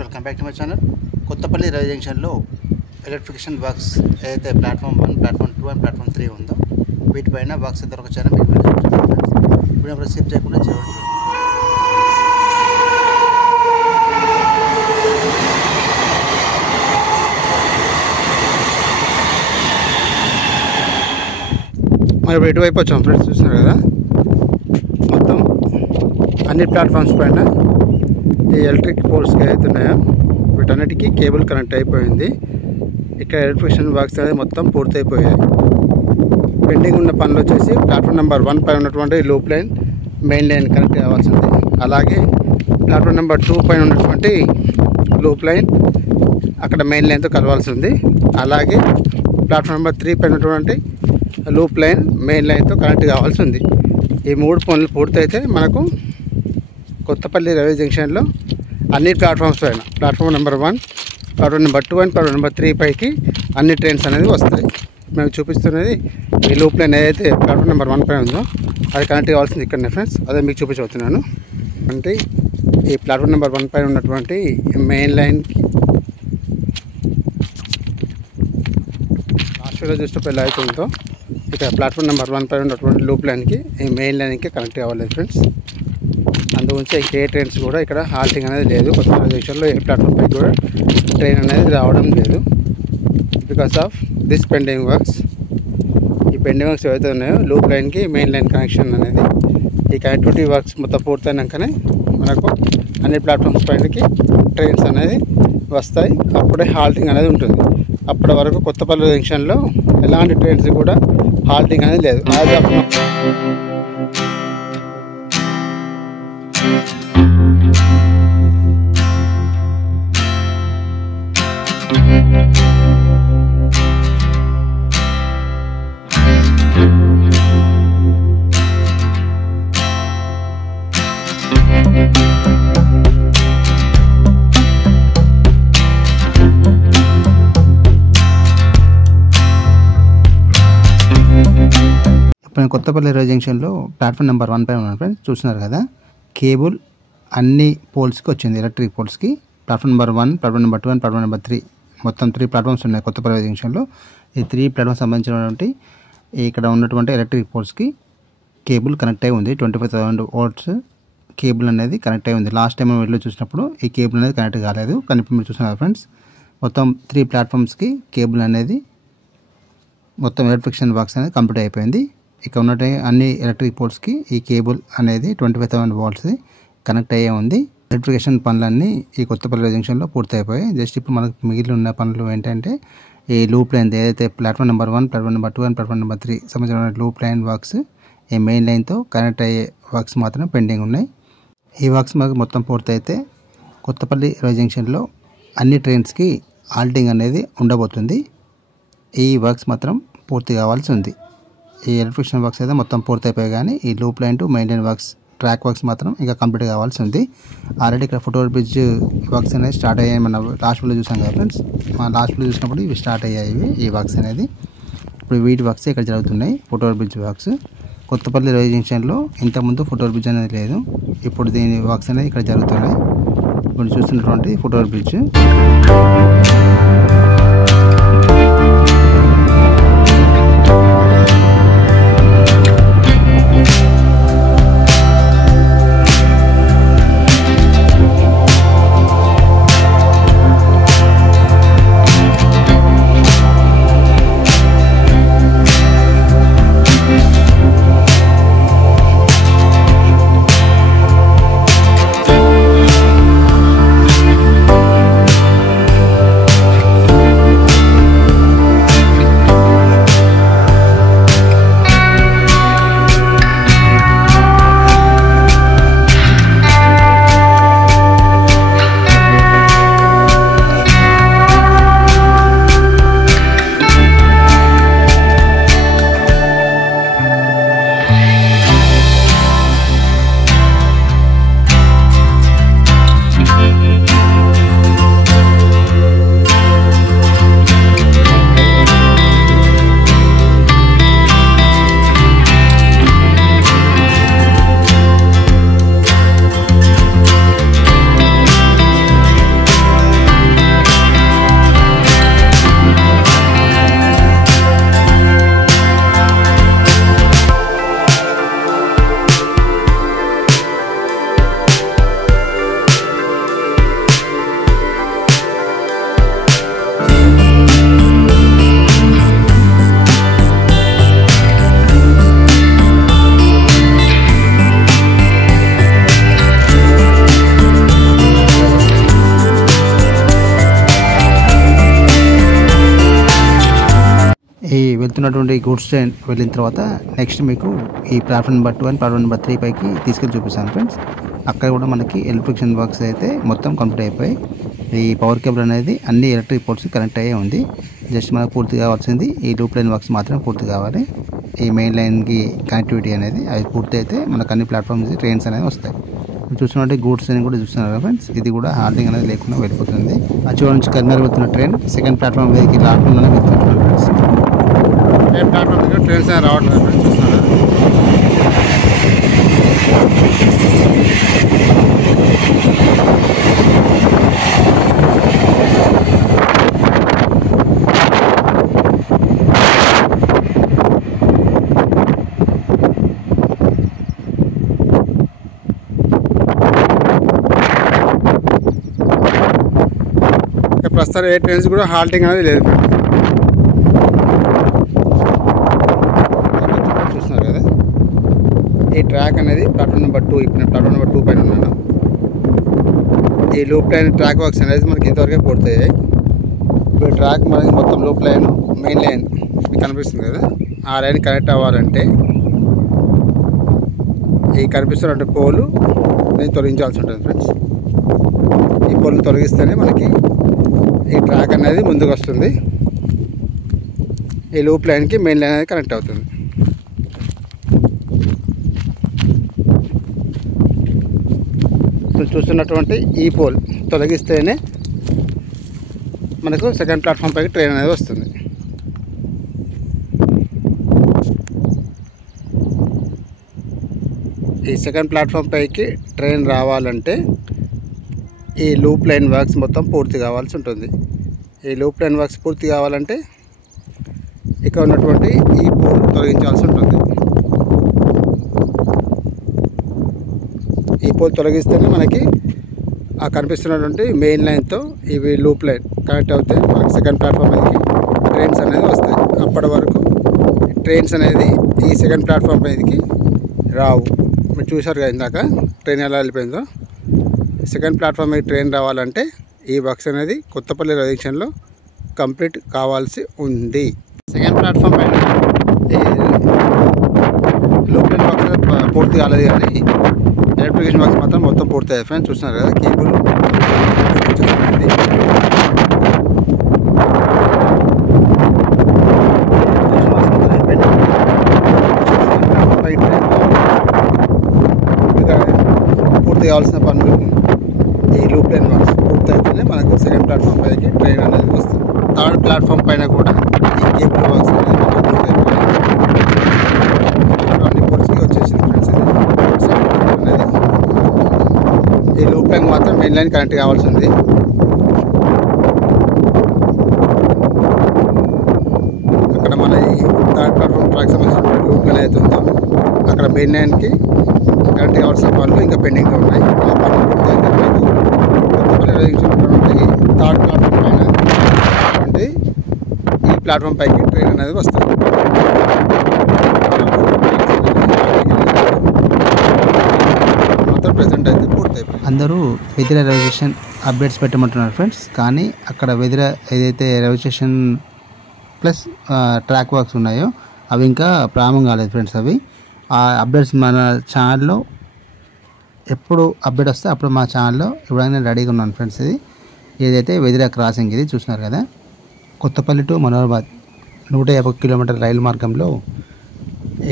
Welcome back to my channel. Kothapalli railway జంక్షన్లో electrification works ఏదైతే platform 1, platform 2 and platform 3 ఉందో వీటిపైన వర్క్స్ అయితే ఒక ఛానల్ ఇప్పుడు స్కిప్ చేయకుండా చూడండి. మరి ఇప్పుడు ఇటువైపు వచ్చాం ఫ్రెండ్స్, చూస్తున్నారు కదా మొత్తం అన్ని ప్లాట్ఫామ్స్ పైన ఈ ఎలక్ట్రిక్ పోల్స్ ఏవైతే ఉన్నాయో వీటన్నిటికీ కేబుల్ కనెక్ట్ అయిపోయింది. ఇక్కడ ఎలక్ట్రిఫికేషన్ వర్క్స్ అనేది మొత్తం పూర్తయిపోయాయి. పెండింగ్ ఉన్న పనులు వచ్చేసి ప్లాట్ఫామ్ నెంబర్ 1 పైన ఉన్నటువంటి loop line main line connect కావాల్సింది. అలాగే ప్లాట్ఫామ్ నెంబర్ 2 పైన ఉన్నటువంటి లూప్ లైన్ అక్కడ మెయిన్ లైన్తో కలవాల్సి ఉంది. అలాగే ప్లాట్ఫామ్ నెంబర్ 3 పైన ఉన్నటువంటి లూప్ లైన్ మెయిన్ లైన్తో కనెక్ట్ కావాల్సి ఉంది. ఈ 3 పనులు పూర్తయితే మనకు కొత్తపల్లి రైల్వే జంక్షన్లో అన్ని ప్లాట్ఫామ్స్ పైన platform number 1, platform number 2 and platform number 3 పైకి అన్ని ట్రైన్స్ అనేది వస్తాయి. మేము చూపిస్తున్నది ఈ లూప్ లైన్ ఏదైతే ప్లాట్ఫామ్ నెంబర్ 1 పైన ఉందో అది కనెక్ట్ కావాల్సింది ఇక్కడనే ఫ్రెండ్స్, అదే మీకు చూపించబోతున్నాను. అంటే ఈ ప్లాట్ఫామ్ నెంబర్ 1 పైన ఉన్నటువంటి మెయిన్ లైన్కి లాస్ట్ వీడియో చూసినప్పుడు ఎలా అయితే ఉందో ఇక్కడ ప్లాట్ఫామ్ నెంబర్ 1 పైన ఉన్నటువంటి లూప్ లైన్కి ఈ మెయిన్ లైన్కి కనెక్ట్ కావాలి ఫ్రెండ్స్. అందుగురించి ఏ ట్రైన్స్ కూడా ఇక్కడ హాల్టింగ్ అనేది లేదు. కొత్తపల్లి జంక్షన్లో ఏ ప్లాట్ఫామ్ పై కూడా ట్రైన్ అనేది రావడం లేదు because of this pending works. ఈ పెండింగ్ వర్క్స్ ఏవైతే ఉన్నాయో లూప్ లైన్కి మెయిన్ లైన్ కనెక్షన్ అనేది ఈ కనెక్టివిటీ వర్క్స్ మొత్తం పూర్తయినాకనే మనకు అన్ని ప్లాట్ఫామ్స్ పైనకి ట్రైన్స్ అనేది వస్తాయి. అప్పుడే హాల్టింగ్ అనేది ఉంటుంది. అప్పటి వరకు కొత్తపల్లి జంక్షన్లో ఎలాంటి ట్రైన్స్ కూడా హాల్టింగ్ అనేది లేదు. కొత్తపల్లి రైల్వే జంక్షన్లో ప్లాట్ఫామ్ నెంబర్ 1 పైన ఉన్నాను ఫ్రెండ్స్, చూస్తున్నారు కదా కేబుల్ అన్ని పోల్స్కి వచ్చింది, ఎలక్ట్రిక్ పోల్స్కి. Platform number 1, platform number 2 and platform number 3 మొత్తం 3 ప్లాట్ఫామ్స్ ఉన్నాయి కొత్తపల్లి రైల్వే జంక్షన్లో. ఈ 3 ప్లాట్ఫామ్స్ సంబంధించినటువంటి ఇక్కడ ఉన్నటువంటి ఎలక్ట్రిక్ పోల్స్కి కేబుల్ కనెక్ట్ అయి ఉంది. 25,000 వాట్స్ కేబుల్ అనేది కనెక్ట్ అయి ఉంది. లాస్ట్ టైం వీడియో చూసినప్పుడు ఈ కేబుల్ అనేది కనెక్ట్ కాలేదు, కానీ ఇప్పుడు మీరు చూస్తున్నారు ఫ్రెండ్స్ మొత్తం 3 ప్లాట్ఫామ్స్కి కేబుల్ అనేది మొత్తం ఎలక్ట్రిఫికేషన్ వర్క్స్ అనేది కంప్లీట్ అయిపోయింది. ఇక్కడ ఉన్నట్టు అన్ని ఎలక్ట్రిక్ పోల్స్కి ఈ కేబుల్ అనేది 25,000 వాట్స్ కనెక్ట్ అయ్యే ఉంది. ఎలక్ట్రిఫికేషన్ పనులన్నీ ఈ కొత్తపల్లి జంక్షన్లో పూర్తయిపోయాయి. జస్ట్ ఇప్పుడు మనకు మిగిలి ఉన్న పనులు ఏంటంటే ఈ లూప్ లైన్ ఏదైతే platform number 1, platform number 2 and platform number 3 సంబంధించిన లూప్ లైన్ వర్క్స్ ఈ మెయిన్ లైన్తో కనెక్ట్ అయ్యే వర్క్స్ మాత్రం పెండింగ్ ఉన్నాయి. ఈ వర్క్స్ మనకు మొత్తం పూర్తయితే కొత్తపల్లి రైల్వే జంక్షన్లో అన్ని ట్రైన్స్కి హాల్టింగ్ అనేది ఉండబోతుంది. ఈ వర్క్స్ మాత్రం పూర్తి కావాల్సి ఉంది. ఈ ఎలక్ట్రిఫికేషన్ వర్క్స్ అయితే మొత్తం పూర్తయిపోయాయి, కానీ ఈ loop line to main line works, track works మాత్రం ఇంకా కంప్లీట్ కావాల్సి ఉంది. ఆల్రెడీ ఇక్కడ ఫుట్ఓవర్ బ్రిడ్జ్ వర్క్స్ అనేది స్టార్ట్ అయ్యాయి. మన లాస్ట్ వీడియో చూసాం కదా ఫ్రెండ్స్, మన లాస్ట్ వీడియో చూసినప్పుడు ఇవి స్టార్ట్ అయ్యాయి ఈ వర్క్స్ అనేది. ఇప్పుడు వీటి వర్క్స్ ఇక్కడ జరుగుతున్నాయి, foot over bridge works. Kothapalli railway జంక్షన్లో ఇంతకుముందు ఫుట్ఓవర్ బ్రిడ్జ్ అనేది లేదు, ఇప్పుడు దీని వర్క్స్ అనేది ఇక్కడ జరుగుతున్నాయి. ఇప్పుడు చూస్తున్నటువంటి ఫుట్ఓవర్ బ్రిడ్జ్. ఈ వెళ్తున్నటువంటి గూడ్స్ ట్రైన్ వెళ్ళిన తర్వాత నెక్స్ట్ మీకు ఈ platform number 2 and platform number 3 పైకి తీసుకెళ్ళి చూపిస్తాను ఫ్రెండ్స్. అక్కడ కూడా మనకి ఎలక్ట్రికల్ వర్క్స్ అయితే మొత్తం కంప్లీట్ అయిపోయి ఈ పవర్ కేబుల్ అనేది అన్ని ఎలక్ట్రిక్ పోల్స్ కనెక్ట్ అయ్యే ఉంది. జస్ట్ మనకు పూర్తి కావాల్సింది ఈ లూప్ లైన్ వర్క్స్ మాత్రమే పూర్తి కావాలి. ఈ మెయిన్ లైన్కి కనెక్టివిటీ అనేది అది పూర్తి అయితే మనకు అన్ని ప్లాట్ఫామ్స్ ట్రైన్స్ అనేది వస్తాయి. చూస్తున్నట్టు గూడ్స్ ట్రైన్ కూడా చూస్తున్నారు ఫ్రెండ్స్. ఇది కూడా హాల్టింగ్ అనేది లేకుండా వెళ్ళిపోతుంది. అచూడ నుంచి కర్నూలు వెళ్తున్న ట్రైన్ సెకండ్ ప్లాట్ఫామ్ దగ్గరికి లాక్కుండానే వెళ్తున్నారు ఫ్రెండ్స్. ప్లాట్ఫామ్ దగ్గర ట్రైన్స్ అనేది రావట్లేదు ఫ్రెండ్స్. చూస్తున్నారు ప్రస్తుతం ఏ ట్రైన్స్ కూడా హాల్టింగ్ అనేది లేదు. చూస్తున్నారు కదా ఈ ట్రాక్ అనేది ప్లాట్ఫామ్ నెంబర్ 2. ఇప్పుడు నేను ప్లాట్ఫామ్ నెంబర్ 2 పైన ఉన్నాను. ఈ లూప్ లైన్ ట్రాక్ వర్క్స్ అనేది మనకి ఇంతవరకే పూర్తయ్యాయి. ఇప్పుడు ట్రాక్ మనకి మొత్తం లూప్ లైన్ మెయిన్ లైన్ మీకు కనిపిస్తుంది కదా, ఆ లైన్ కనెక్ట్ అవ్వాలంటే ఈ కనిపిస్తున్న పోలు నేను తొలగించాల్సి ఉంటుంది ఫ్రెండ్స్. ఈ పోల్ని తొలగిస్తేనే మనకి ఈ ట్రాక్ అనేది ముందుకు వస్తుంది. ఈ లూప్ లైన్కి మెయిన్ లైన్ అనేది కనెక్ట్ అవుతుంది. చూస్తున్నటువంటి ఈ పోల్ తొలగిస్తేనే మనకు సెకండ్ ప్లాట్ఫామ్ పైకి ట్రైన్ అనేది వస్తుంది. ఈ సెకండ్ ప్లాట్ఫామ్ పైకి ట్రైన్ రావాలంటే ఈ లూప్ లైన్ వర్క్స్ మొత్తం పూర్తి కావాల్సి ఉంటుంది. ఈ లూప్ లైన్ వర్క్స్ పూర్తి కావాలంటే ఇక్కడ ఉన్నటువంటి ఈ పోల్ తొలగించాల్సి ఉంటుంది. ఈ పోల్ తొలగిస్తేనే మనకి ఆ కనిపిస్తున్నటువంటి మెయిన్ లైన్తో ఇవి లూప్ లైన్ కనెక్ట్ అవుతే మనకి సెకండ్ ప్లాట్ఫామ్ పైకి ట్రైన్స్ అనేది వస్తాయి. అప్పటి వరకు ట్రైన్స్ అనేది ఈ సెకండ్ ప్లాట్ఫామ్ పైకి రావు. మీరు చూసారు కదా ఇందాక ట్రైన్ ఎలా వెళ్ళిపోయిందో. సెకండ్ ప్లాట్ఫామ్ మీద ట్రైన్ రావాలంటే ఈ వర్క్స్ అనేది కొత్తపల్లి రైల్వే స్టేషన్లో కంప్లీట్ కావాల్సి ఉంది. సెకండ్ ప్లాట్ఫామ్ పైన లూప్ లైన్ వర్క్స్ పూర్తి కాలేదు, కానీ ఎలక్ట్రికేషన్ వర్క్స్ మాత్రం మొత్తం పూర్తి అయ్యాయి ఫ్రెండ్స్. చూస్తున్నారు కదా కేబుల్ పూర్తి కావాల్సిన పనులు ఈ లూప్ లైన్ వర్క్స్ పూర్తి అయితేనే మనకు సెకండ్ ప్లాట్ఫామ్ పైకి ట్రైన్ అనేది వస్తుంది. థర్డ్ ప్లాట్ఫామ్ పైన కూడా ఈ కేబుల్ వర్క్స్ అనేది మనకు పూర్తి అయిపోయి అన్ని పోర్ట్స్కి వచ్చేసింది ఫ్రెండ్స్. అనేది ఈ లూప్ లైన్ మాత్రం మెయిన్ లైన్ కనెక్ట్ కావాల్సి ఉంది. అక్కడ మన ఈ థర్డ్ ప్లాట్ఫామ్ ట్రాక్ సంబంధించిన లూప్ లైన్ అయితే ఉందో అక్కడ మెయిన్ లైన్కి కనెక్ట్ కావాల్సిన పనులు ఇంకా పెండింగ్గా ఉన్నాయి. ఆ పనులు పూర్తి అయితే మనకు Kothapalli railway station third platform పైన ఈ ప్లాట్ఫామ్ పైకి ట్రైన్ అనేది వస్తుంది. మొత్తం ప్రెసెంట్ అయితే పూర్తయిపోయింది. అందరూ వెదిర రైల్వే స్టేషన్ అప్డేట్స్ పెట్టమంటున్నారు ఫ్రెండ్స్, కానీ అక్కడ వెదిర ఏదైతే railway station plus track works ఉన్నాయో అవి ఇంకా ప్రారంభం కాలేదు ఫ్రెండ్స్. అవి ఆ అప్డేట్స్ మన ఛానల్లో ఎప్పుడు అప్డేట్ వస్తే అప్పుడు మా ఛానల్లో ఇప్పుడైనా రెడీగా ఉన్నాను ఫ్రెండ్స్. ఇది ఏదైతే వెదిర క్రాసింగ్ ఇది చూస్తున్నారు కదా, కొత్తపల్లి టు మనోహరాబాద్ 150 కిలోమీటర్ రైలు మార్గంలో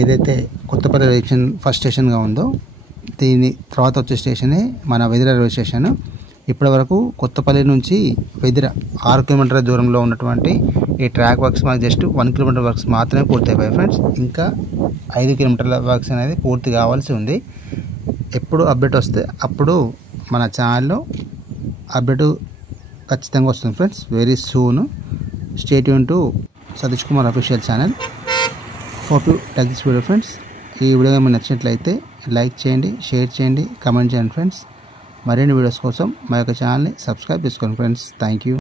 ఏదైతే కొత్తపల్లి రైల్వే స్టేషన్ ఫస్ట్ స్టేషన్గా ఉందో దీని తర్వాత వచ్చే స్టేషనే మన వెదిర రైల్వే స్టేషన్. ఇప్పటి వరకు కొత్తపల్లి నుంచి వెదిర 6 కిలోమీటర్ల దూరంలో ఉన్నటువంటి ఈ ట్రాక్ వర్క్స్ మనకి జస్ట్ 1 కిలోమీటర్ వర్క్స్ మాత్రమే పూర్తి అయిపోయాయి ఫ్రెండ్స్. ఇంకా 5 కిలోమీటర్ల వర్క్స్ అనేది పూర్తి కావాల్సి ఉంది. ఎప్పుడు అప్డేట్ వస్తే అప్పుడు మన ఛానల్లో అప్డేట్ ఖచ్చితంగా వస్తుంది friends. Very soon. Stay tune to Satish Kumar official channel. Hope you like this video friends. ఈ వీడియో మీకు నచ్చినట్లయితే లైక్ చేయండి, షేర్ చేయండి, కామెంట్ చేయండి ఫ్రెండ్స్. మరిన్ని వీడియోస్ కోసం మా యొక్క ఛానల్ని సబ్స్క్రైబ్ చేసుకోండి ఫ్రెండ్స్. Thank you.